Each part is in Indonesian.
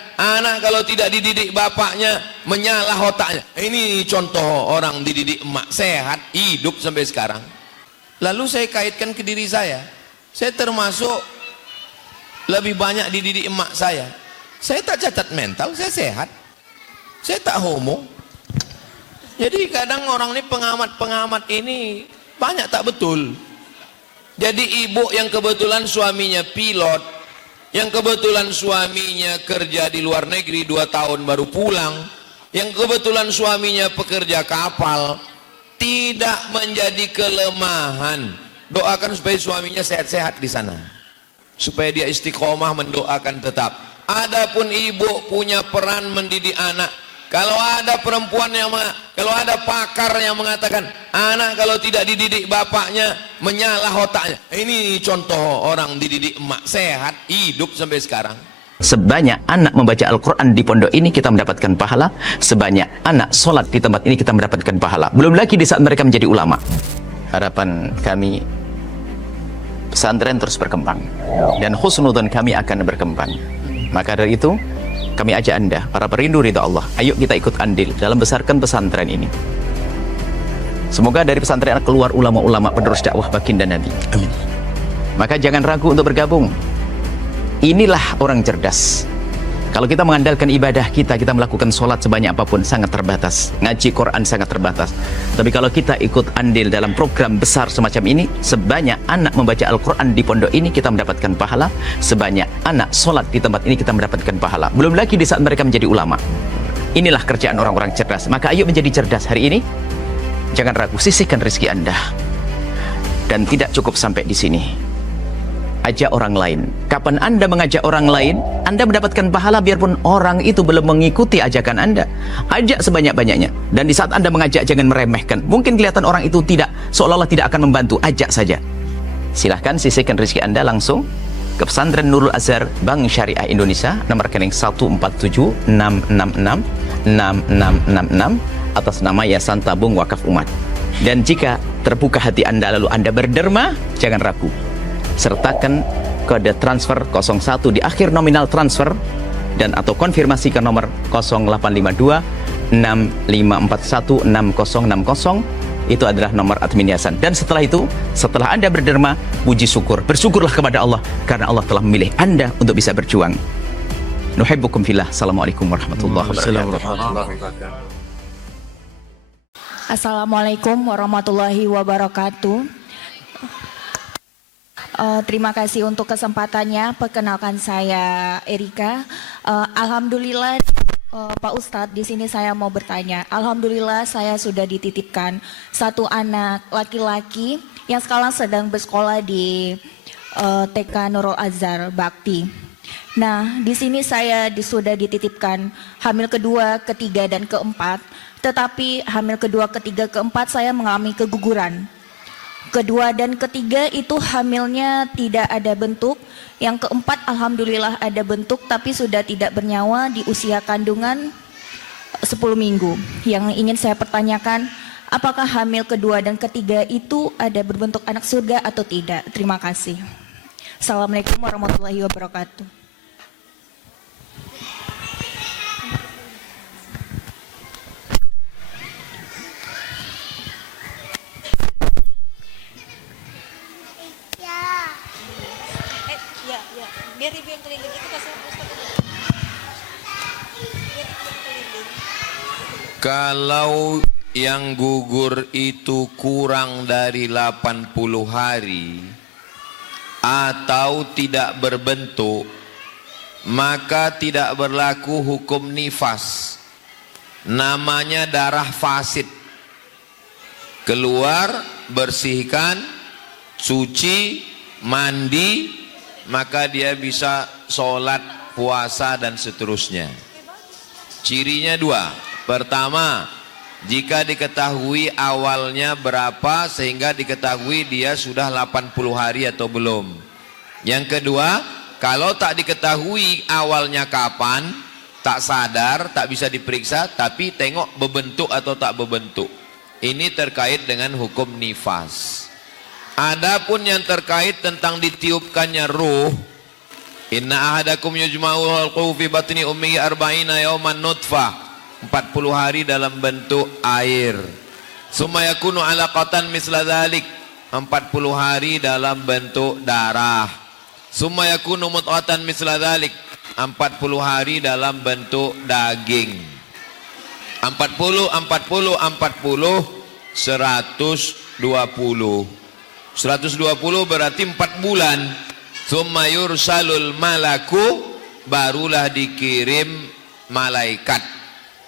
Anak kalau tidak dididik bapaknya menyalah otaknya. Ini contoh orang dididik emak sehat, hidup sampai sekarang. Lalu saya kaitkan ke diri saya termasuk lebih banyak dididik emak saya. Saya tak cacat mental, saya sehat, saya tak homo. Jadi kadang orang ini pengamat ini banyak tak betul. Jadi ibu yang kebetulan suaminya pilot, yang kebetulan suaminya kerja di luar negeri 2 tahun baru pulang, yang kebetulan suaminya pekerja kapal, tidak menjadi kelemahan. Doakan supaya suaminya sehat-sehat di sana, supaya dia istiqomah mendoakan tetap. Adapun ibu punya peran mendidik anak. Kalau ada perempuan kalau ada pakar yang mengatakan anak kalau tidak dididik bapaknya menyalah otaknya. Ini contoh orang dididik emak sehat, hidup sampai sekarang. Sebanyak anak membaca Al-Quran di pondok ini kita mendapatkan pahala, sebanyak anak sholat di tempat ini kita mendapatkan pahala. Belum lagi di saat mereka menjadi ulama. Harapan kami pesantren terus berkembang dan husnudzon kami akan berkembang. Maka dari itu kami ajak Anda, para perindu ridha Allah, ayo kita ikut andil dalam besarkan pesantren ini. Semoga dari pesantren keluar ulama-ulama penerus dakwah baginda Nabi. Amin. Maka jangan ragu untuk bergabung. Inilah orang cerdas. Kalau kita mengandalkan ibadah kita melakukan sholat sebanyak apapun sangat terbatas, ngaji Quran sangat terbatas. Tapi kalau kita ikut andil dalam program besar semacam ini, sebanyak anak membaca Al-Quran di pondok ini kita mendapatkan pahala, sebanyak anak sholat di tempat ini kita mendapatkan pahala. Belum lagi di saat mereka menjadi ulama. Inilah kerjaan orang-orang cerdas. Maka ayo menjadi cerdas hari ini. Jangan ragu, sisihkan rezeki Anda. Dan tidak cukup sampai di sini. Ajak orang lain. Kapan Anda mengajak orang lain, Anda mendapatkan pahala biarpun orang itu belum mengikuti ajakan Anda. Ajak sebanyak-banyaknya. Dan di saat Anda mengajak, jangan meremehkan. Mungkin kelihatan orang itu seolah-olah tidak akan membantu. Ajak saja. Silahkan sisihkan rezeki Anda langsung ke Pesantren Nurul Azhar Bank Syariah Indonesia, nomor rekening 147-666-6666 atas nama Yayasan Tabung Wakaf Umat. Dan jika terbuka hati Anda lalu Anda berderma, jangan ragu. Sertakan kode transfer 01 di akhir nominal transfer dan atau konfirmasi ke nomor 0852 6541 6060. Itu adalah nomor admin yayasan. Dan setelah itu, setelah Anda berderma, puji syukur, bersyukurlah kepada Allah karena Allah telah memilih Anda untuk bisa berjuang. Nuhibbukum fillah. Assalamualaikum warahmatullahi wabarakatuh. Assalamualaikum warahmatullahi wabarakatuh. Terima kasih untuk kesempatannya. Perkenalkan saya Erika. Alhamdulillah Pak Ustadz, di sini saya mau bertanya. Alhamdulillah saya sudah dititipkan satu anak laki-laki yang sekarang sedang bersekolah di TK Nurul Azhar Bakti. Nah, di sini saya sudah dititipkan hamil kedua, ketiga, dan keempat. Tetapi hamil kedua, ketiga, keempat saya mengalami keguguran. Kedua dan ketiga itu hamilnya tidak ada bentuk. Yang keempat alhamdulillah ada bentuk tapi sudah tidak bernyawa di usia kandungan 10 minggu. Yang ingin saya pertanyakan, apakah hamil kedua dan ketiga itu ada berbentuk anak surga atau tidak? Terima kasih. Assalamualaikum warahmatullahi wabarakatuh. Biar ibu yang keliling itu kasih Ustaz. Biar ibu yang keliling. Kalau yang gugur itu kurang dari 80 hari atau tidak berbentuk, maka tidak berlaku hukum nifas. Namanya darah fasid. Keluar, bersihkan, suci, mandi, maka dia bisa sholat, puasa, dan seterusnya. Cirinya dua. Pertama, jika diketahui awalnya berapa sehingga diketahui dia sudah 80 hari atau belum. Yang kedua, kalau tak diketahui awalnya kapan, tak sadar, tak bisa diperiksa, tapi tengok berbentuk atau tak berbentuk. Ini terkait dengan hukum nifas. Adapun yang terkait tentang ditiupkannya ruh, Inna ahadakum yujma'u halquhu fi batni ummihi arba'ina yawman nutfah, 40 hari dalam bentuk air. Summa yakunu alaqatan misla dzalik, 40 hari dalam bentuk darah. Summa yakunu mudghatan misla dzalik, 40 hari dalam bentuk daging. 40 120 berarti 4 bulan. Summa yursalul malaku, barulah dikirim malaikat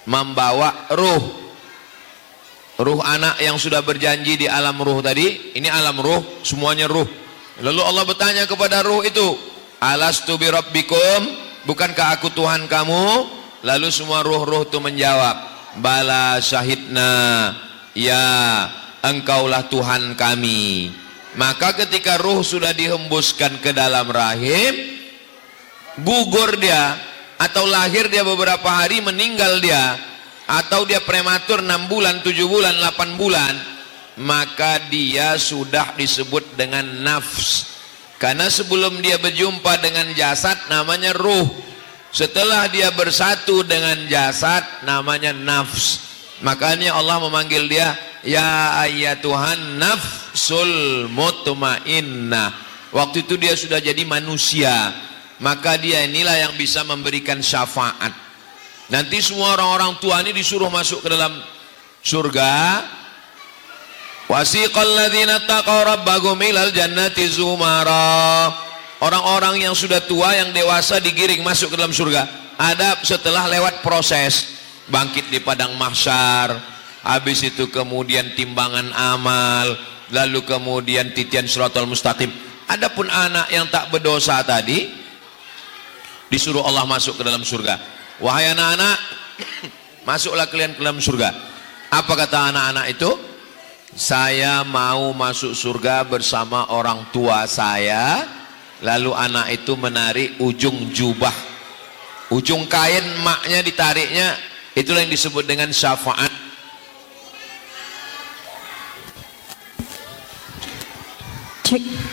membawa ruh anak yang sudah berjanji di alam ruh tadi. Ini alam ruh, semuanya ruh. Lalu Allah bertanya kepada ruh itu, alastu bi rabbikum, bukankah aku Tuhan kamu? Lalu semua ruh-ruh itu menjawab, bala syahidna, ya engkaulah Tuhan kami. Maka ketika ruh sudah dihembuskan ke dalam rahim, gugur dia, atau lahir dia beberapa hari, meninggal dia, atau dia prematur 6 bulan, 7 bulan, 8 bulan, maka dia sudah disebut dengan nafs. Karena sebelum dia berjumpa dengan jasad namanya ruh, setelah dia bersatu dengan jasad namanya nafs. Makanya Allah memanggil dia, ya ayyatuhan nafsul mutmainnah. Waktu itu dia sudah jadi manusia, maka dia inilah yang bisa memberikan syafaat. Nanti semua orang-orang tua ini disuruh masuk ke dalam surga. Wasiqal ladzina taqaw rabbahum ilal jannati zumara. Orang-orang yang sudah tua, yang dewasa digiring masuk ke dalam surga. Ada setelah lewat proses bangkit di padang mahsyar, habis itu kemudian timbangan amal, lalu kemudian titian siratal mustaqim. Adapun anak yang tak berdosa tadi disuruh Allah masuk ke dalam surga. Wahai anak-anak, masuklah kalian ke dalam surga. Apa kata anak-anak itu? Saya mau masuk surga bersama orang tua saya. Lalu anak itu menarik ujung jubah, ujung kain maknya ditariknya. Itulah yang disebut dengan syafaat. Cek.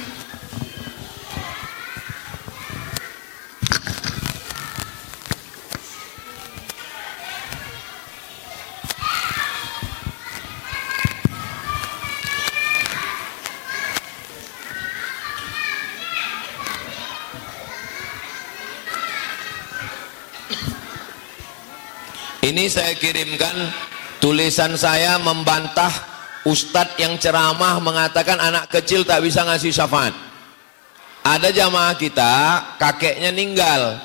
Ini saya kirimkan tulisan saya membantah ustadz yang ceramah mengatakan anak kecil tak bisa ngasih syafaat. Ada jamaah kita kakeknya ninggal,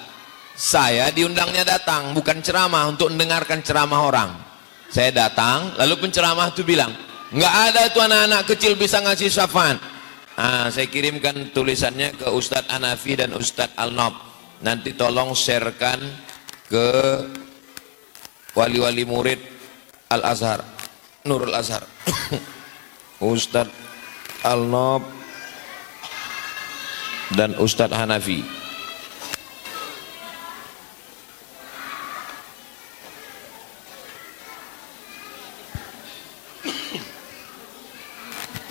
saya diundangnya datang, bukan ceramah, untuk mendengarkan ceramah orang. Saya datang, lalu penceramah itu bilang, nggak ada tuh anak-anak kecil bisa ngasih syafaat. Saya kirimkan tulisannya ke Ustadz Hanafi dan Ustadz Al-Nob. Nanti tolong sharekan ke wali-wali murid Al-Azhar, Nurul Azhar. Ustadz Al-Nob dan Ustadz Hanafi.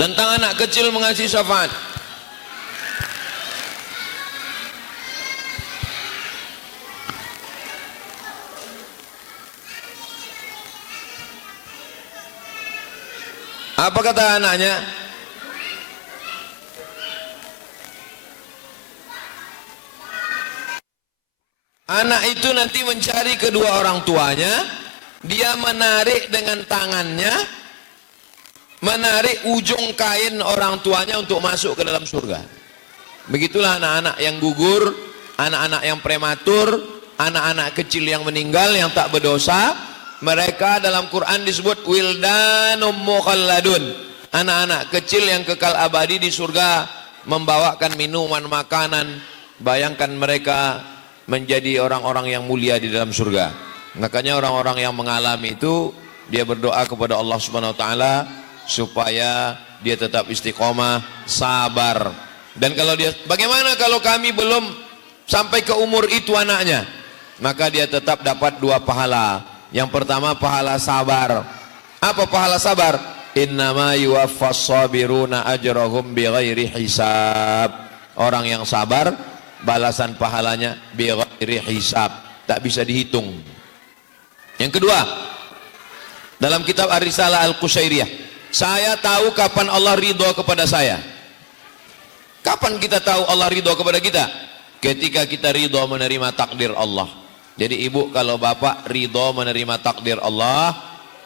Tentang anak kecil mengasih syafaat. Apa kata anaknya? Anak itu nanti mencari kedua orang tuanya, dia menarik dengan tangannya, menarik ujung kain orang tuanya untuk masuk ke dalam surga. Begitulah anak-anak yang gugur, anak-anak yang prematur, anak-anak kecil yang meninggal, yang tak berdosa. Mereka dalam Quran disebut wildanum mukhalladun, anak-anak kecil yang kekal abadi di surga, membawakan minuman, makanan. Bayangkan mereka menjadi orang-orang yang mulia di dalam surga. Makanya orang-orang yang mengalami itu, dia berdoa kepada Allah Subhanahu wa taala supaya dia tetap istiqomah, sabar. Dan kalau dia, bagaimana kalau kami belum sampai ke umur itu anaknya? Maka dia tetap dapat 2 pahala. Yang pertama pahala sabar. Apa pahala sabar? Innama yuwaffas sabiruna ajrahum bighairi hisab. Orang yang sabar balasan pahalanya bighairi hisab, tak bisa dihitung. Yang kedua, dalam kitab Ar-Risalah Al-Qushairiyah, saya tahu kapan Allah ridho kepada saya. Kapan kita tahu Allah ridho kepada kita? Ketika kita ridho menerima takdir Allah. Jadi ibu, kalau bapak ridho menerima takdir Allah,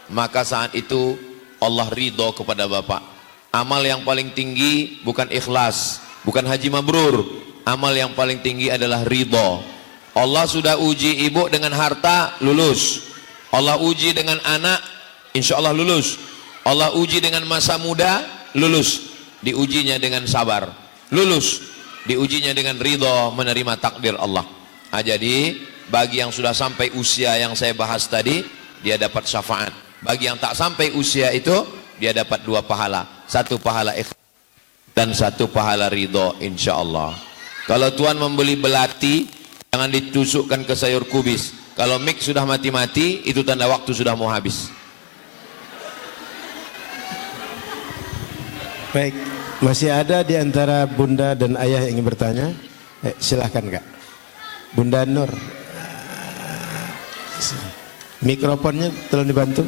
maka saat itu Allah ridho kepada bapak. Amal yang paling tinggi bukan ikhlas, bukan haji mabrur. Amal yang paling tinggi adalah ridho. Allah sudah uji ibu dengan harta, lulus. Allah uji dengan anak, insya Allah lulus. Allah uji dengan masa muda, lulus. Diujinya dengan sabar, lulus. Diujinya dengan ridho menerima takdir Allah. Jadi bagi yang sudah sampai usia yang saya bahas tadi, dia dapat syafaat. Bagi yang tak sampai usia itu, dia dapat 2 pahala. 1 pahala ikhlas dan 1 pahala ridho, insya Allah. Kalau Tuhan membeli belati, jangan ditusukkan ke sayur kubis. Kalau mik sudah mati-mati, itu tanda waktu sudah mau habis. Baik, masih ada di antara bunda dan ayah yang ingin bertanya? Silahkan Kak. Bunda Nur, mikrofonnya tolong dibantu.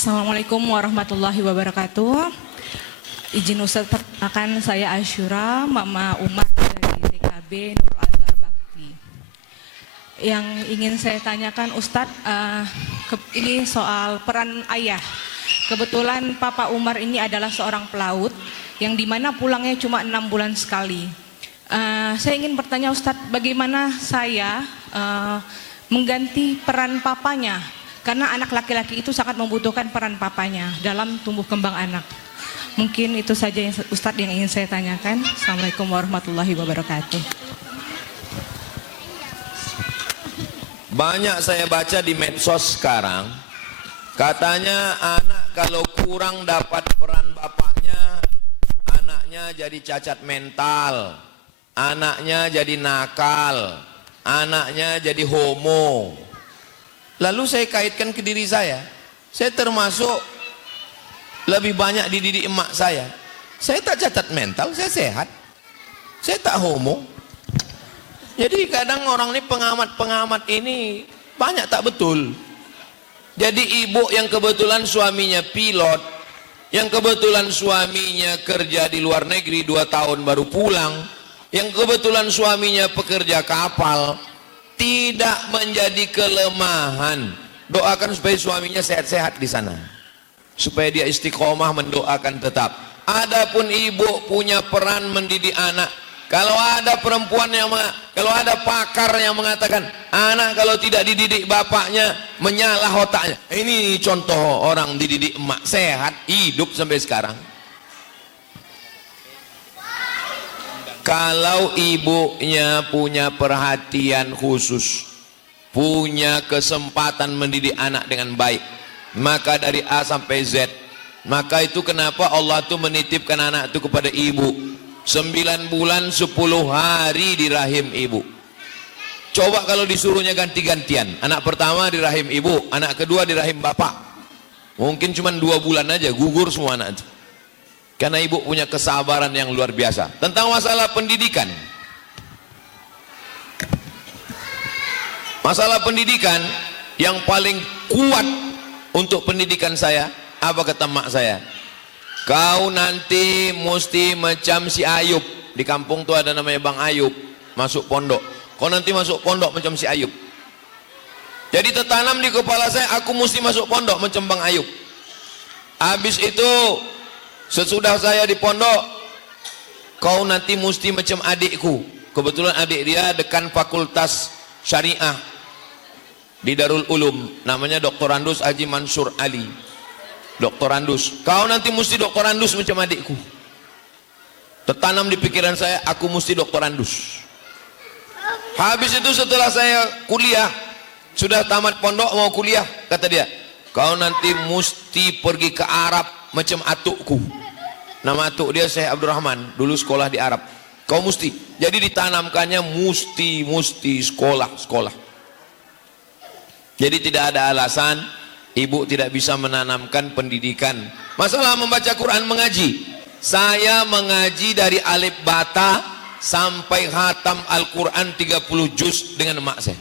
Assalamualaikum warahmatullahi wabarakatuh. Izin Ustaz, perkenalkan saya Asyura, Mama Umar dari TKB Nur Azhar Bakti. Yang ingin saya tanyakan Ustadz, ini soal peran ayah. Kebetulan Papa Umar ini adalah seorang pelaut yang dimana pulangnya cuma 6 bulan sekali. Saya ingin bertanya Ustadz, bagaimana saya mengganti peran papanya? Karena anak laki-laki itu sangat membutuhkan peran papanya dalam tumbuh kembang anak. Mungkin itu saja yang Ustadz yang ingin saya tanyakan. Assalamualaikum warahmatullahi wabarakatuh. Banyak saya baca di medsos sekarang, katanya anak kalau kurang dapat peran bapaknya, anaknya jadi cacat mental, anaknya jadi nakal, anaknya jadi homo. Lalu saya kaitkan ke diri saya termasuk lebih banyak dididik emak saya. Saya tak cacat mental, saya sehat, saya tak homo. Jadi kadang orang ini pengamat ini banyak tak betul. Jadi ibu yang kebetulan suaminya pilot, yang kebetulan suaminya kerja di luar negeri 2 tahun baru pulang, yang kebetulan suaminya pekerja kapal, tidak menjadi kelemahan. Doakan supaya suaminya sehat-sehat di sana, supaya dia istiqomah mendoakan tetap. Adapun ibu punya peran mendidik anak. Kalau ada perempuan kalau ada pakar yang mengatakan anak kalau tidak dididik bapaknya menyalah otaknya. Ini contoh orang dididik emak sehat, hidup sampai sekarang. Kalau ibunya punya perhatian khusus, punya kesempatan mendidik anak dengan baik, maka dari A sampai Z, maka itu kenapa Allah tuh menitipkan anak itu kepada ibu. 9 bulan 10 hari di rahim ibu. Coba kalau disuruhnya ganti-gantian, anak pertama di rahim ibu, anak kedua di rahim bapak, mungkin cuma 2 bulan aja gugur semua anak itu. Karena ibu punya kesabaran yang luar biasa. Tentang masalah pendidikan, yang paling kuat untuk pendidikan saya, apa kata mak saya? Kau nanti mesti macam si Ayub. Di kampung tuh ada namanya Bang Ayub, masuk pondok. Kau nanti masuk pondok macam si Ayub. Jadi tertanam di kepala saya, aku mesti masuk pondok macam Bang Ayub. Habis itu sesudah saya di pondok, kau nanti mesti macam adikku. Kebetulan adik dia dekan fakultas syariah di Darul Ulum, namanya Dr. Andus Haji Mansur Ali. Dr. Andus, kau nanti mesti Dr. Andus macam adikku. Tertanam di pikiran saya, aku mesti Dr. Andus. Habis itu setelah saya kuliah, sudah tamat pondok mau kuliah, kata dia, kau nanti mesti pergi ke Arab macam atukku. Nama atuk dia Syekh Abdurrahman, dulu sekolah di Arab. Kau mesti. Jadi ditanamkannya mesti sekolah. Jadi tidak ada alasan ibu tidak bisa menanamkan pendidikan. Masalah membaca Quran, mengaji. Saya mengaji dari alif bata sampai khatam Al-Quran 30 juz dengan emak saya.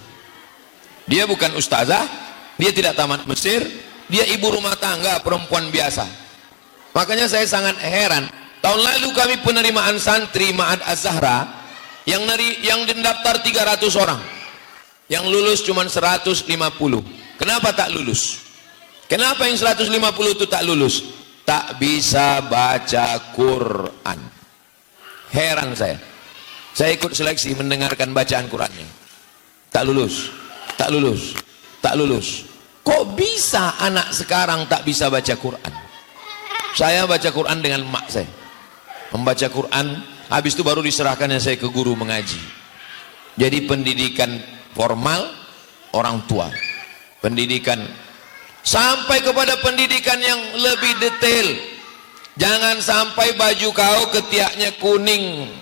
Dia bukan ustazah, dia tidak tamat Mesir, dia ibu rumah tangga, perempuan biasa. Makanya saya sangat heran. Tahun lalu kami penerimaan santri Ma'had Az-Zahra yang daftar 300 orang. Yang lulus cuma 150. Kenapa tak lulus? Kenapa yang 150 itu tak lulus? Tak bisa baca Quran. Heran saya. Saya ikut seleksi mendengarkan bacaan Qurannya. Tak lulus. Kok bisa anak sekarang tak bisa baca Quran? Saya baca Quran dengan mak saya. Membaca Quran, habis itu baru diserahkannya saya ke guru mengaji. Jadi pendidikan formal orang tua. Pendidikan sampai kepada pendidikan yang lebih detail. Jangan sampai baju kau ketiaknya kuning.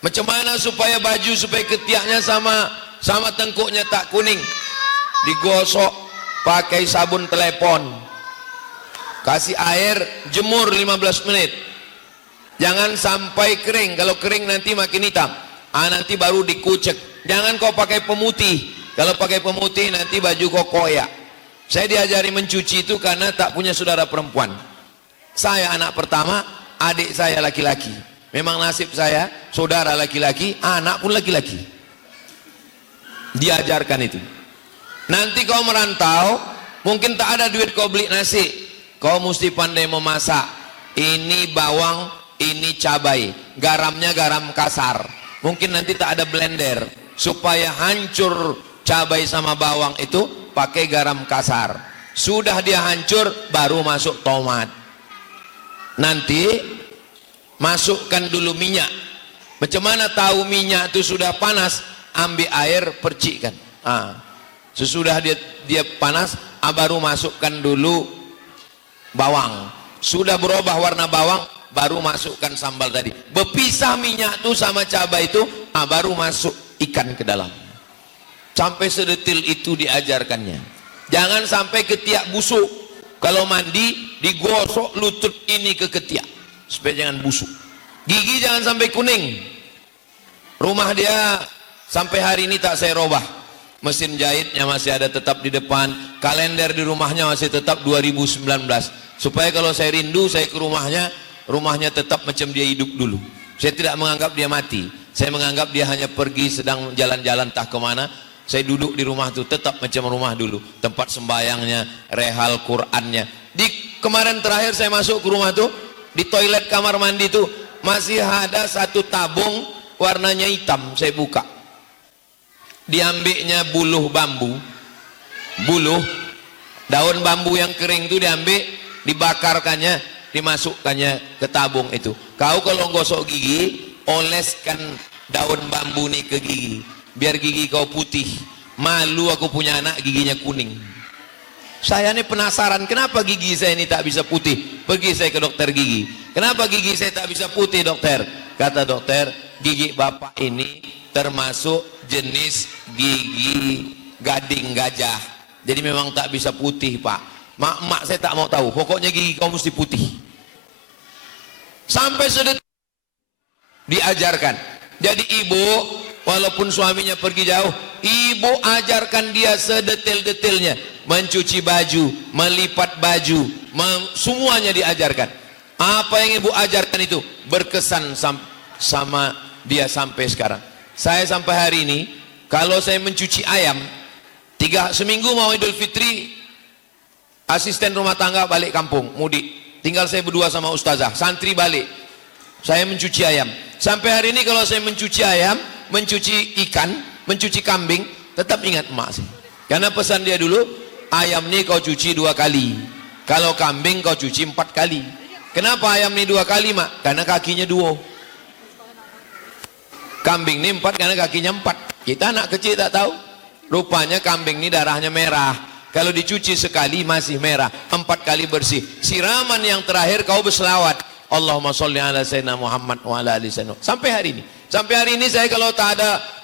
Macam mana supaya baju supaya ketiaknya sama tengkuknya tak kuning? Digosok pakai sabun telepon. Kasih air, jemur 15 menit. Jangan sampai kering. Kalau kering nanti makin hitam. Nanti baru dikucek. Jangan kau pakai pemutih. Kalau pakai pemutih nanti baju kau koyak. Saya diajari mencuci itu karena tak punya saudara perempuan. Saya anak pertama, adik saya laki-laki. Memang nasib saya, saudara laki-laki, anak pun laki-laki. Diajarkan itu. Nanti kau merantau, mungkin tak ada duit kau beli nasi. Kau mesti pandai memasak. Ini bawang, ini cabai. Garamnya garam kasar. Mungkin nanti tak ada blender. Supaya hancur cabai sama bawang itu, pakai garam kasar. Sudah dia hancur, baru masuk tomat. Nanti masukkan dulu minyak. Macam mana tahu minyak itu sudah panas? Ambil air, percikkan. Sesudah dia panas, baru masukkan dulu bawang. Sudah berubah warna bawang, baru masukkan sambal tadi. Berpisah minyak itu sama cabai itu, baru masuk ikan ke dalam. Sampai sedetil itu diajarkannya. Jangan sampai ketiak busuk. Kalau mandi digosok lutut ini ke ketiak supaya jangan busuk. Gigi jangan sampai kuning. Rumah dia sampai hari ini tak saya robah. Mesin jahitnya masih ada tetap di depan. Kalender di rumahnya masih tetap 2019. Supaya kalau saya rindu saya ke rumahnya, rumahnya tetap macam dia hidup dulu. Saya tidak menganggap dia mati. Saya menganggap dia hanya pergi sedang jalan-jalan tak kemana. Saya duduk di rumah itu tetap macam rumah dulu. Tempat sembayangnya, rehal Qurannya. Kemarin terakhir saya masuk ke rumah itu, di toilet kamar mandi itu masih ada satu tabung warnanya hitam. Saya buka. Diambilnya buluh bambu. Buluh daun bambu yang kering itu diambil, dibakarkannya, dimasukkannya ke tabung itu. Kau kalau gosok gigi, oleskan daun bambu nih ke gigi. Biar gigi kau putih. Malu aku punya anak giginya kuning. Saya ini penasaran kenapa gigi saya ini tak bisa putih. Pergi saya ke dokter gigi. Kenapa gigi saya tak bisa putih, dokter? Kata dokter, gigi bapak ini termasuk jenis gigi gading gajah. Jadi memang tak bisa putih, pak. Mak saya tak mau tahu. Pokoknya gigi kau mesti putih. Sampai sedetik diajarkan. Jadi ibu, walaupun suaminya pergi jauh, ibu ajarkan dia sedetail-detailnya. Mencuci baju, melipat baju, semuanya diajarkan. Apa yang ibu ajarkan itu berkesan sama dia sampai sekarang. Saya sampai hari ini, kalau saya mencuci ayam, seminggu mau Idul Fitri, asisten rumah tangga balik kampung, mudik. Tinggal saya berdua sama ustazah, santri balik. Saya mencuci ayam. Sampai hari ini kalau saya mencuci ayam, mencuci ikan, mencuci kambing, tetap ingat emak sih. Karena pesan dia dulu, ayam ini kau cuci 2 kali. Kalau kambing kau cuci 4 kali. Kenapa ayam ini 2 kali, mak? Karena kakinya 2. Kambing ini 4 karena kakinya 4. Kita anak kecil tak tahu. Rupanya kambing ini darahnya merah. Kalau dicuci sekali masih merah, 4 kali bersih. Siraman yang terakhir kau berselawat. Allahumma sholli ala sayyidina Muhammad wa ala ali sayyidina. Sampai hari ini saya kalau tak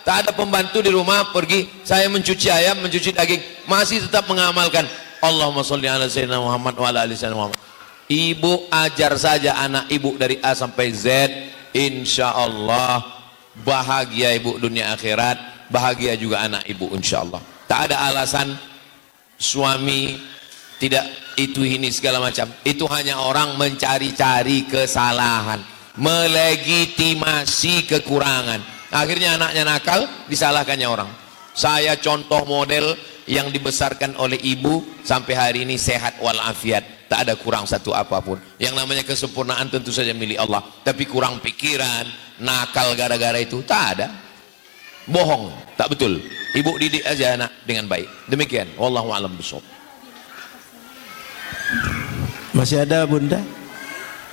ada pembantu di rumah, pergi saya mencuci ayam, mencuci daging, masih tetap mengamalkan Allahumma sholli ala sayyidina Muhammad wa ala ali sayyidina Muhammad. Ibu ajar saja anak ibu dari A sampai Z, insya Allah bahagia ibu dunia akhirat, bahagia juga anak ibu insya Allah. Tak ada alasan suami tidak itu ini segala macam. Itu hanya orang mencari-cari kesalahan, melegitimasi kekurangan. Akhirnya anaknya nakal, disalahkannya orang. Saya contoh model yang dibesarkan oleh ibu sampai hari ini sehat walafiat, tak ada kurang satu apapun. Yang namanya kesempurnaan tentu saja milik Allah, tapi kurang pikiran, nakal gara-gara itu tak ada. Bohong, tak betul. Ibu didik aja anak dengan baik. Demikian, wallahu a'lam bishawab. Masih ada Bunda?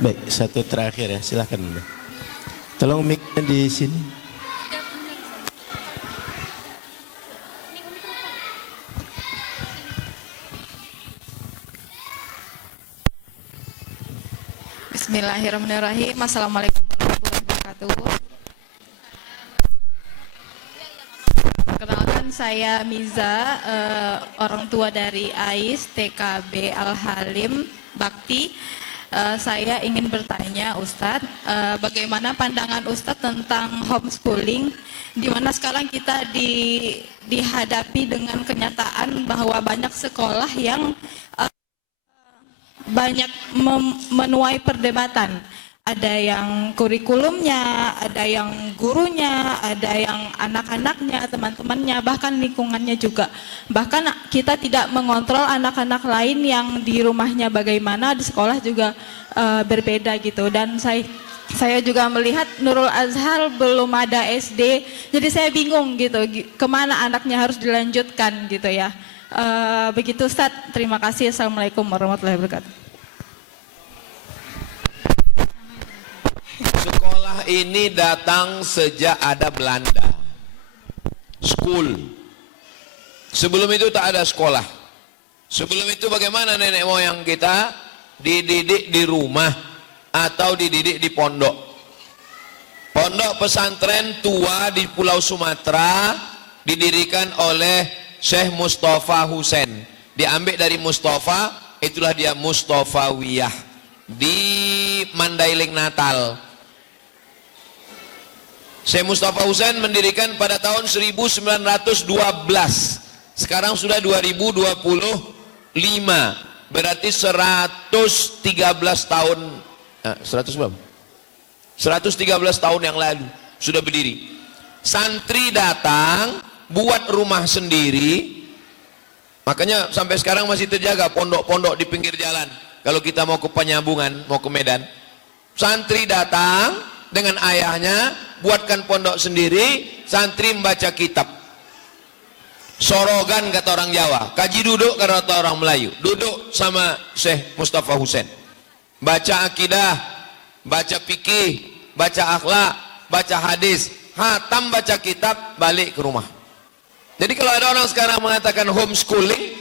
Baik, satu terakhir ya, silahkan Bunda. Tolong mic-nya di sini. Bismillahirrahmanirrahim. Assalamualaikum warahmatullahi wabarakatuh. Perkenalkan, saya Miza, orang tua dari Ais TKB Al-Halim Bakti. Saya ingin bertanya Ustadz, bagaimana pandangan Ustadz tentang homeschooling, di mana sekarang kita dihadapi dengan kenyataan bahwa banyak sekolah yang banyak menuai perdebatan. Ada yang kurikulumnya, ada yang gurunya, ada yang anak-anaknya, teman-temannya, bahkan lingkungannya juga. Bahkan kita tidak mengontrol anak-anak lain yang di rumahnya bagaimana, di sekolah juga berbeda gitu. Dan saya juga melihat Nurul Azhar belum ada SD, jadi saya bingung gitu, kemana anaknya harus dilanjutkan gitu ya. Begitu Ustaz, terima kasih. Assalamualaikum warahmatullahi wabarakatuh. Sekolah ini datang sejak ada Belanda. School. Sebelum itu tak ada sekolah. Sebelum itu bagaimana nenek moyang kita dididik di rumah atau dididik di pondok. Pondok pesantren tua di Pulau Sumatera didirikan oleh Syekh Mustafa Husain. Diambil dari Mustafa, itulah dia Mustafawiyah di Mandailing Natal. Syekh Mustafa Husain mendirikan pada tahun 1912. Sekarang sudah 2025. Berarti 113 tahun 100 berapa? 113 tahun yang lalu sudah berdiri. Santri datang buat rumah sendiri. Makanya sampai sekarang masih terjaga pondok-pondok di pinggir jalan. Kalau kita mau ke Penyambungan, mau ke Medan, santri datang dengan ayahnya, buatkan pondok sendiri, santri membaca kitab. Sorogan kata orang Jawa, kaji duduk kata orang Melayu. Duduk sama Syekh Mustafa Husain. Baca akidah, baca fikih, baca akhlak, baca hadis, hatam baca kitab, balik ke rumah. Jadi kalau ada orang sekarang mengatakan homeschooling,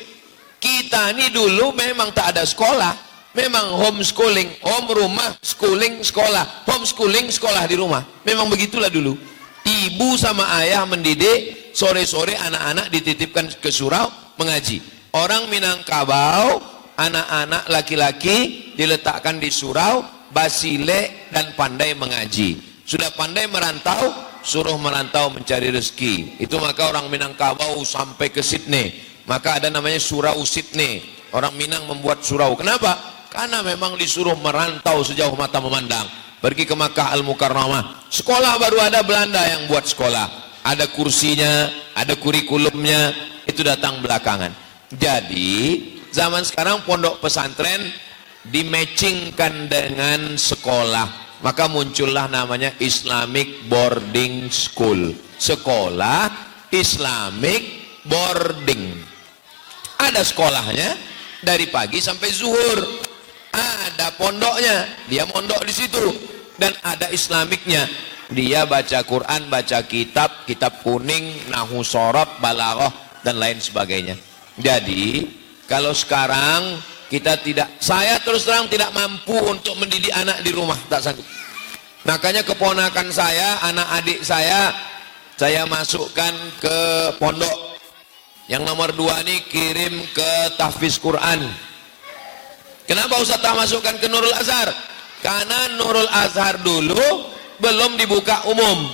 kita ini dulu memang tak ada sekolah. Memang homeschooling, home rumah, schooling sekolah, homeschooling sekolah di rumah. Memang begitulah dulu. Ibu sama ayah mendidik, sore-sore anak-anak dititipkan ke surau mengaji. Orang Minangkabau, anak-anak laki-laki diletakkan di surau, basile dan pandai mengaji. Sudah pandai merantau, suruh merantau mencari rezeki. Itu maka orang Minangkabau sampai ke Sydney. Maka ada namanya surau Sydney. Orang Minang membuat surau. Kenapa? Karena memang disuruh merantau sejauh mata memandang. Pergi ke Makkah Al-Mukarramah. Sekolah baru ada Belanda yang buat sekolah. Ada kursinya, ada kurikulumnya. Itu datang belakangan. Jadi zaman sekarang pondok pesantren dimatchingkan dengan sekolah. Maka muncullah namanya Islamic Boarding School. Sekolah Islamic Boarding. Ada sekolahnya dari pagi sampai zuhur. Ada pondoknya, dia mondok di situ, dan ada islamiknya. Dia baca Quran, baca kitab, kitab kuning, nahu sorab, balaghah dan lain sebagainya. Jadi kalau sekarang Saya terus terang tidak mampu untuk mendidik anak di rumah, tak sanggup. Makanya keponakan saya, anak adik saya masukkan ke pondok. Yang nomor 2 ini kirim ke tahfiz Quran. Kenapa Ustaz tak masukkan ke Nurul Azhar? Karena Nurul Azhar dulu belum dibuka umum.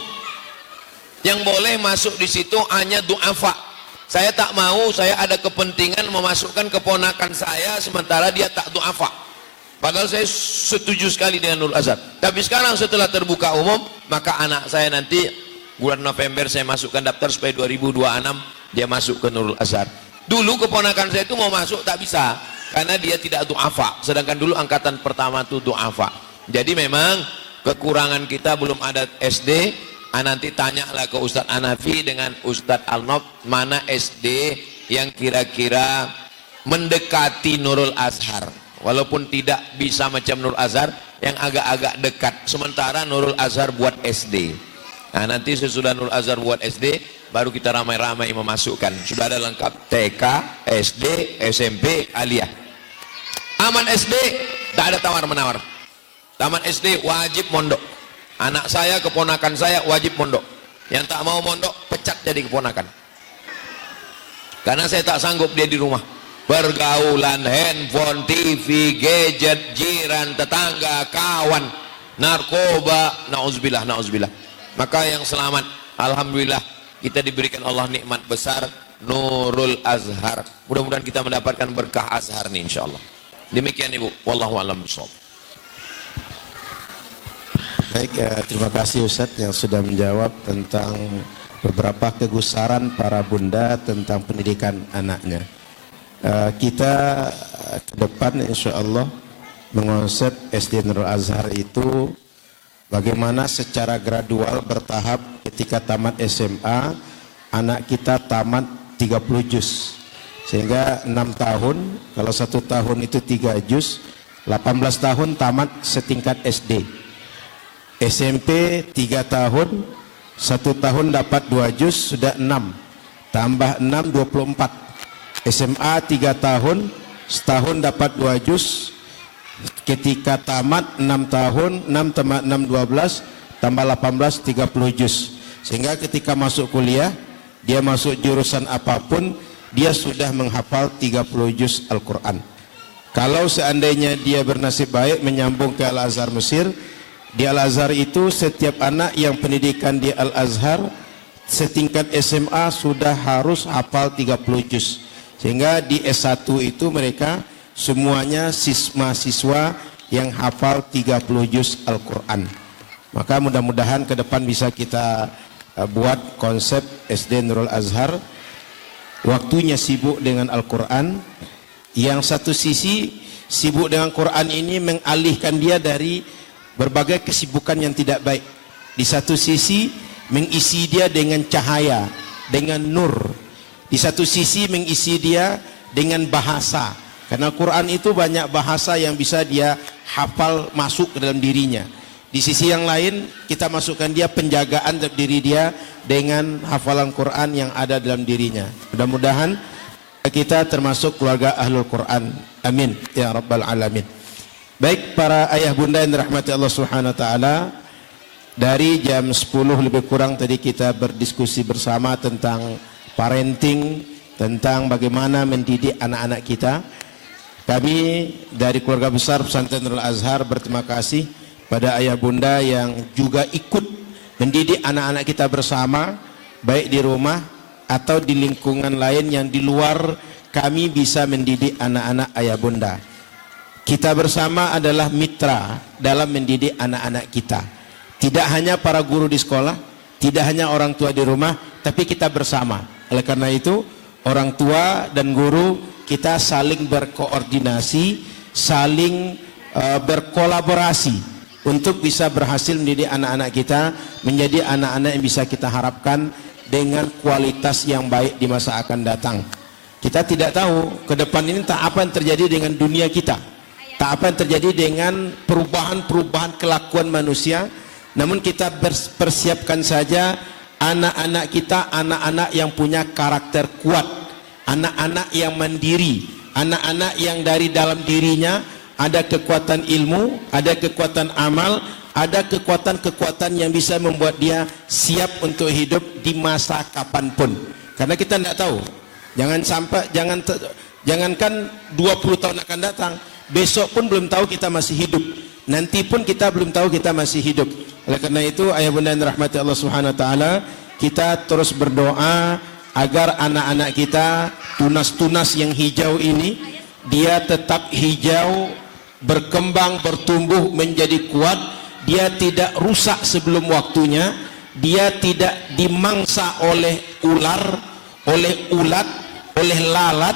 Yang boleh masuk di situ hanya du'afa. Saya tak mau, saya ada kepentingan memasukkan keponakan saya sementara dia tak du'afa. Padahal saya setuju sekali dengan Nurul Azhar. Tapi sekarang setelah terbuka umum, maka anak saya nanti bulan November saya masukkan daftar supaya 2026 dia masuk ke Nurul Azhar. Dulu keponakan saya itu mau masuk tak bisa karena dia tidak du'afa. Sedangkan dulu angkatan pertama itu du'afa. Jadi memang kekurangan kita belum ada SD. Nanti tanyalah ke Ustadz Hanafi dengan Ustadz Alnof mana SD yang kira-kira mendekati Nurul Azhar. Walaupun tidak bisa macam Nurul Azhar, yang agak-agak dekat. Sementara Nurul Azhar buat SD. Nah nanti sesudah Nurul Azhar buat SD, baru kita ramai-ramai memasukkan. Sudah ada lengkap TK, SD, SMP, aliyah. Aman SD, tak ada tawar-menawar. Taman SD wajib mondok. Anak saya, keponakan saya wajib mondok. Yang tak mau mondok, pecat jadi keponakan. Karena saya tak sanggup dia di rumah. Pergaulan, handphone, TV, gadget, jiran, tetangga, kawan, narkoba, na'udzubillah, na'udzubillah. Maka yang selamat, alhamdulillah, kita diberikan Allah nikmat besar, Nurul Azhar. Mudah-mudahan kita mendapatkan berkah Azhar nih insyaallah. Demikian Ibu, wallahu a'lam bishawab. Baik, terima kasih Ustadz yang sudah menjawab tentang beberapa kegusaran para bunda tentang pendidikan anaknya. Kita ke depan insya Allah mengonsep SD Nurul Azhar itu bagaimana secara gradual bertahap ketika tamat SMA anak kita tamat 30 juz sehingga 6 tahun, kalau 1 tahun itu 3 juz, 18 tahun tamat setingkat SD. SMP 3 tahun, 1 tahun dapat 2 juz, sudah 6, tambah 6, 24. SMA 3 tahun, setahun dapat 2 juz, ketika tamat 6 tahun, 6 tambah 6, 12, tambah 18, 30 juz. Sehingga ketika masuk kuliah, dia masuk jurusan apapun, dia sudah menghafal 30 juz Al-Quran. Kalau seandainya dia bernasib baik menyambung ke Al-Azhar Mesir, di Al-Azhar itu setiap anak yang pendidikan di Al-Azhar setingkat SMA sudah harus hafal 30 juz. Sehingga di S1 itu mereka semuanya mahasiswa yang hafal 30 juz Al-Quran. Maka mudah-mudahan ke depan bisa kita buat konsep SD Nurul Azhar. Waktunya sibuk dengan Al-Quran. Yang satu sisi sibuk dengan Quran ini mengalihkan dia dari berbagai kesibukan yang tidak baik. Di satu sisi mengisi dia dengan cahaya, dengan nur. Di satu sisi mengisi dia dengan bahasa. Karena Quran itu banyak bahasa yang bisa dia hafal masuk ke dalam dirinya. Di sisi yang lain kita masukkan dia penjagaan terhadap diri dia dengan hafalan Quran yang ada dalam dirinya. Mudah-mudahan kita termasuk keluarga Ahlul Quran. Amin ya rabbal alamin. Baik para ayah bunda yang dirahmati Allah Subhanahu wa taala, dari jam 10 lebih kurang tadi kita berdiskusi bersama tentang parenting, tentang bagaimana mendidik anak-anak kita. Kami dari keluarga besar Pesantren Nurul Azhar berterima kasih pada ayah bunda yang juga ikut mendidik anak-anak kita bersama, baik di rumah atau di lingkungan lain yang di luar kami bisa mendidik anak-anak ayah bunda. Kita bersama adalah mitra dalam mendidik anak-anak kita. Tidak hanya para guru di sekolah, tidak hanya orang tua di rumah, tapi kita bersama. Oleh karena itu, orang tua dan guru kita saling berkoordinasi, saling berkolaborasi untuk bisa berhasil mendidik anak-anak kita menjadi anak-anak yang bisa kita harapkan dengan kualitas yang baik di masa akan datang. Kita tidak tahu ke depan ini tak apa yang terjadi dengan dunia kita. Tak apa yang terjadi dengan perubahan-perubahan kelakuan manusia. Namun kita persiapkan saja anak-anak kita, anak-anak yang punya karakter kuat, anak-anak yang mandiri, anak-anak yang dari dalam dirinya ada kekuatan ilmu, ada kekuatan amal, ada kekuatan-kekuatan yang bisa membuat dia siap untuk hidup di masa kapanpun. Karena kita tidak tahu. Jangankan 20 tahun akan datang, besok pun belum tahu kita masih hidup. Nanti pun kita belum tahu kita masih hidup. Oleh karena itu, ayah bunda yang dirahmati Allah Subhanahu wa taala, kita terus berdoa agar anak-anak kita tunas-tunas yang hijau ini dia tetap hijau, berkembang, bertumbuh menjadi kuat, dia tidak rusak sebelum waktunya, dia tidak dimangsa oleh ular, oleh ulat, oleh lalat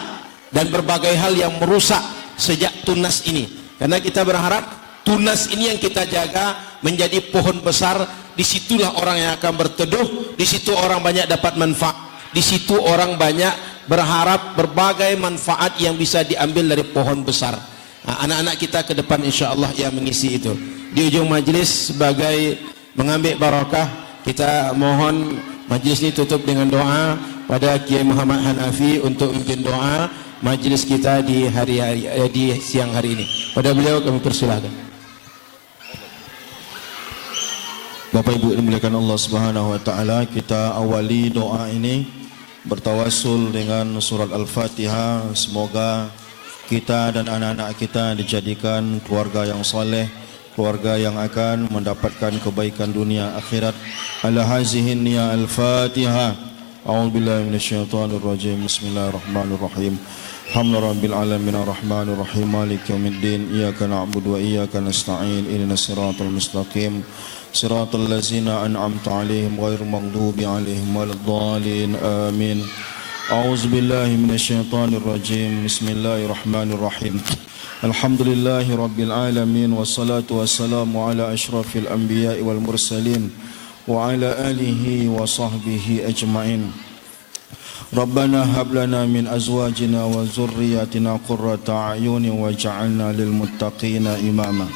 dan berbagai hal yang merusak sejak tunas ini. Karena kita berharap tunas ini yang kita jaga menjadi pohon besar. Disitulah orang yang akan berteduh, di situ orang banyak dapat manfaat, di situ orang banyak berharap berbagai manfaat yang bisa diambil dari pohon besar. Anak-anak kita ke depan insya Allah yang mengisi itu. Di ujung majlis sebagai mengambil barakah, kita mohon majlis ini tutup dengan doa pada Kiai Muhammad Hanafi untuk memimpin doa majlis kita di siang hari ini. Pada beliau kami persilakan. Bapak Ibu dimuliakan Allah Subhanahu wa taala, kita awali doa ini bertawassul dengan surat Al-Fatihah. Semoga kita dan anak-anak kita dijadikan keluarga yang saleh, keluarga yang akan mendapatkan kebaikan dunia akhirat. Ala hazihin ya Al-Fatihah. A'udzubillahi minasyaitonir rajim. Bismillahirrahmanirrahim. Alhamdulillahi rabbil alamin arrahmanir rahim maliki yaumiddin. Iyyaka na'budu wa iyyaka nasta'in. Ihdinas siratal mustaqim. Siratal ladzina an'amta 'alaihim ghairil maghdubi 'alaihim waladdallin. Amin. A'udzubillahi minasyaitonir rajim. Bismillahirrahmanirrahim. Alhamdulillahi rabbil alamin wassalatu wassalamu ala asyrafil anbiya'i wal mursalin wa ala alihi wa sahbihi ajma'in. Rabbana hab lana min azwajina wa dzurriyyatina qurrata a'yunin waj'alna lil muttaqina imama.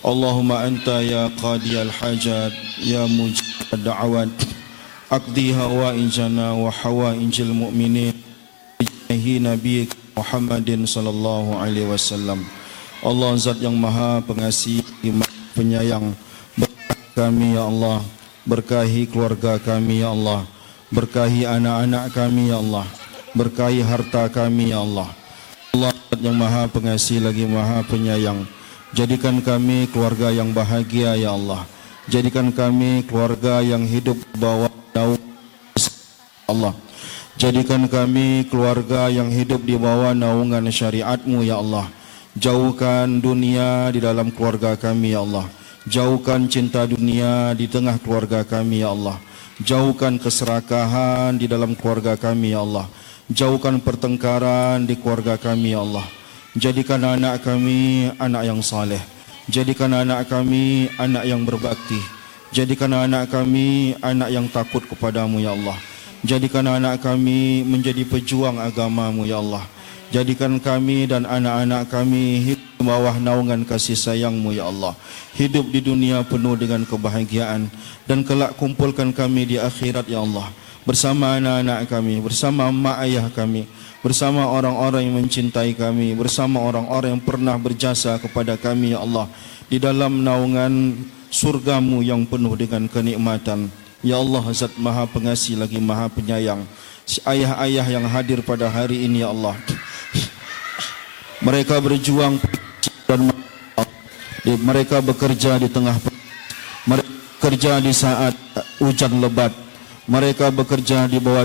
Allahumma anta ya qadiyal hajat ya mujibad da'awat aqdi hawaijana wa hawaijil mu'minin bijahi nabi Muhammadin sallallahu alaihi wasallam. Allah zat yang maha pengasih penyayang, berkahi kami ya Allah, berkahi keluarga kami ya Allah, berkahi anak-anak kami ya Allah, berkahi harta kami ya Allah. Allah zat yang maha pengasih lagi maha penyayang, jadikan kami keluarga yang bahagia ya Allah. Jadikan kami keluarga yang hidup bawah naungan Allah. Jadikan kami keluarga yang hidup di bawah naungan syariat-Mu ya Allah. Jauhkan dunia di dalam keluarga kami ya Allah. Jauhkan cinta dunia di tengah keluarga kami ya Allah. Jauhkan keserakahan di dalam keluarga kami ya Allah. Jauhkan pertengkaran di keluarga kami ya Allah. Jadikan anak kami anak yang saleh. Jadikan anak kami anak yang berbakti. Jadikan anak kami anak yang takut kepadamu ya Allah. Jadikan anak kami menjadi pejuang agamamu ya Allah. Jadikan kami dan anak-anak kami hidup di bawah naungan kasih sayangmu ya Allah. Hidup di dunia penuh dengan kebahagiaan. Dan kelak kumpulkan kami di akhirat ya Allah. Bersama anak-anak kami, bersama mak ayah kami, bersama orang-orang yang mencintai kami, bersama orang-orang yang pernah berjasa kepada kami ya Allah, di dalam naungan surgamu yang penuh dengan kenikmatan. Ya Allah zat maha pengasih lagi maha penyayang. Si ayah-ayah yang hadir pada hari ini ya Allah, mereka berjuang dan mereka bekerja di tengah, mereka bekerja di saat hujan lebat, mereka bekerja di bawah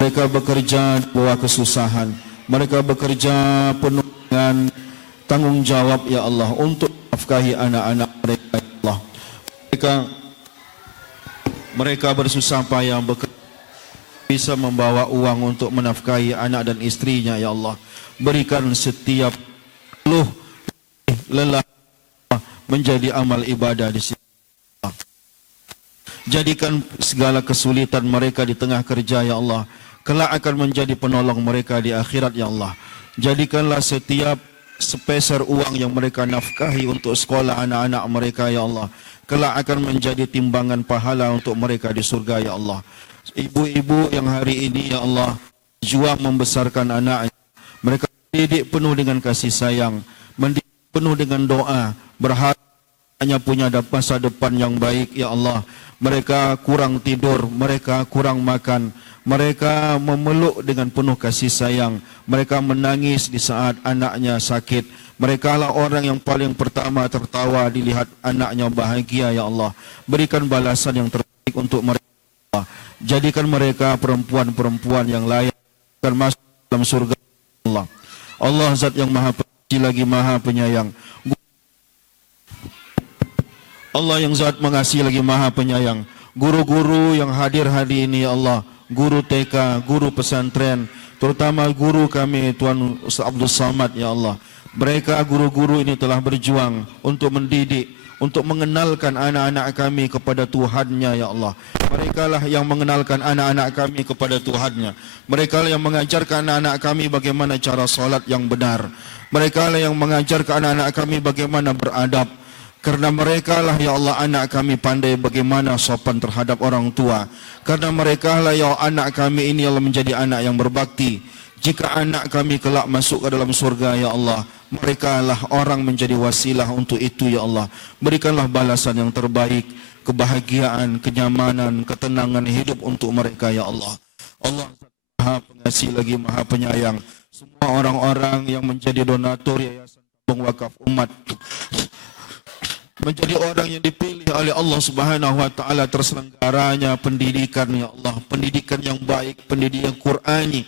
mereka bekerja di bawah kesusahan, mereka bekerja penuh dengan tanggung jawab ya Allah untuk menafkahi anak-anak mereka ya Allah. Mereka bersusah payah bekerja, bisa membawa uang untuk menafkahi anak dan istrinya ya Allah. Berikan setiap lelah menjadi amal ibadah di sini. Jadikan segala kesulitan mereka di tengah kerja ya Allah, kelak akan menjadi penolong mereka di akhirat ya Allah. Jadikanlah setiap sepeser uang yang mereka nafkahi untuk sekolah anak-anak mereka ya Allah, kelak akan menjadi timbangan pahala untuk mereka di surga ya Allah. Ibu-ibu yang hari ini ya Allah juang membesarkan anaknya, Mereka mendidik penuh dengan kasih sayang, mendidik penuh dengan doa, berharap hanya punya masa depan yang baik, ya Allah. Mereka kurang tidur, mereka kurang makan, mereka memeluk dengan penuh kasih sayang, mereka menangis di saat anaknya sakit. Mereka lah orang yang paling pertama tertawa dilihat anaknya bahagia, ya Allah. Berikan balasan yang terbaik untuk mereka, ya Allah. Jadikan mereka perempuan-perempuan yang layak akan masuk dalam surga, ya Allah. Allah zat yang maha pengasih lagi maha penyayang. Allah yang zat mengasihi lagi maha penyayang. Guru-guru yang hadir hari ini, ya Allah, guru TK, guru pesantren, terutama guru kami Tuan Ustaz Abdul Samad, ya Allah. Mereka guru-guru ini telah berjuang untuk mendidik, untuk mengenalkan anak-anak kami kepada Tuhannya, ya Allah. Mereka lah yang mengenalkan anak-anak kami kepada Tuhannya. Mereka lah yang mengajarkan anak-anak kami bagaimana cara solat yang benar. Mereka lah yang mengajarkan anak-anak kami bagaimana beradab. Karena mereka lah, ya Allah, anak kami pandai bagaimana sopan terhadap orang tua. Karena mereka lah, ya Allah, anak kami ini Allah menjadi anak yang berbakti. Jika anak kami kelak masuk ke dalam surga, ya Allah, mereka lah orang menjadi wasilah untuk itu, ya Allah. Berikanlah balasan yang terbaik, kebahagiaan, kenyamanan, ketenangan hidup untuk mereka, ya Allah. Allah maha pengasih lagi maha penyayang. Semua orang-orang yang menjadi donatur Yayasan Tabung Wakaf Umat, menjadi orang yang dipilih oleh Allah Subhanahu wa taala terselenggaranya pendidikan, ya Allah, pendidikan yang baik, pendidikan Qur'ani.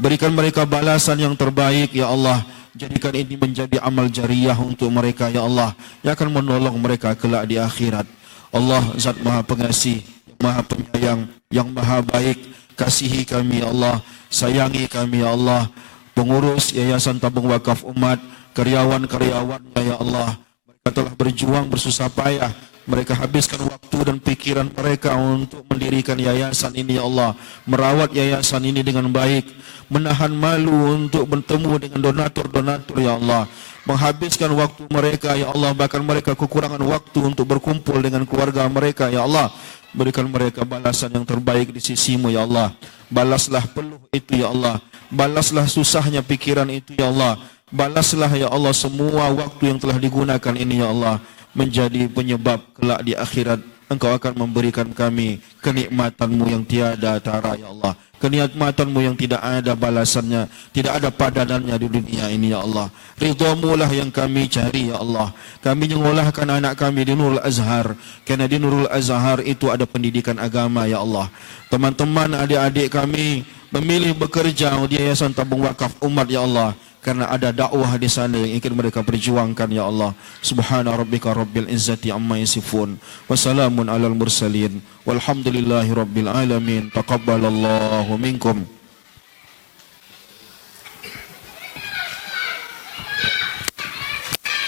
Berikan mereka balasan yang terbaik, ya Allah. Jadikan ini menjadi amal jariah untuk mereka, ya Allah, yang akan menolong mereka kelak di akhirat. Allah zat maha pengasih, maha penyayang, yang maha baik. Kasihi kami, ya Allah, sayangi kami, ya Allah. Pengurus Yayasan Tabung Wakaf Umat, karyawan-karyawannya, ya Allah, mereka telah berjuang bersusah payah. Mereka habiskan waktu dan pikiran mereka untuk mendirikan yayasan ini, ya Allah. Merawat yayasan ini dengan baik. Menahan malu untuk bertemu dengan donatur-donatur, ya Allah. Menghabiskan waktu mereka, ya Allah. Bahkan mereka kekurangan waktu untuk berkumpul dengan keluarga mereka, ya Allah. Berikan mereka balasan yang terbaik di sisimu, ya Allah. Balaslah peluh itu, ya Allah. Balaslah susahnya pikiran itu, ya Allah. Balaslah, ya Allah, semua waktu yang telah digunakan ini, ya Allah, menjadi penyebab kelak di akhirat Engkau akan memberikan kami kenikmatan-Mu yang tiada tara, ya Allah. Kenikmatan-Mu yang tidak ada balasannya, tidak ada padanannya di dunia ini, ya Allah. Ridha-Mu lah yang kami cari, ya Allah. Kami menyekolahkan anak kami di Nurul Azhar, karena di Nurul Azhar itu ada pendidikan agama, ya Allah. Teman-teman, adik-adik kami memilih bekerja di Yayasan Tabung Wakaf Umat, ya Allah, karena ada dakwah di sana yang ingin mereka perjuangkan, ya Allah. Subhana rabbika rabbil izzati amma yasifun, wa salamun alal mursalin, walhamdulillahi rabbil alamin. Taqabbalallahu minkum.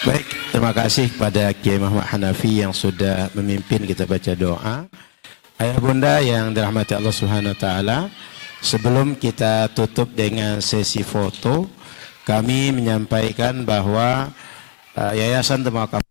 Baik, terima kasih kepada Kiai Muhammad Hanafi yang sudah memimpin kita baca doa. Ayah bunda yang dirahmati Allah Subhanahu wa taala, sebelum kita tutup dengan sesi foto, kami menyampaikan bahwa Yayasan Tabung Wakaf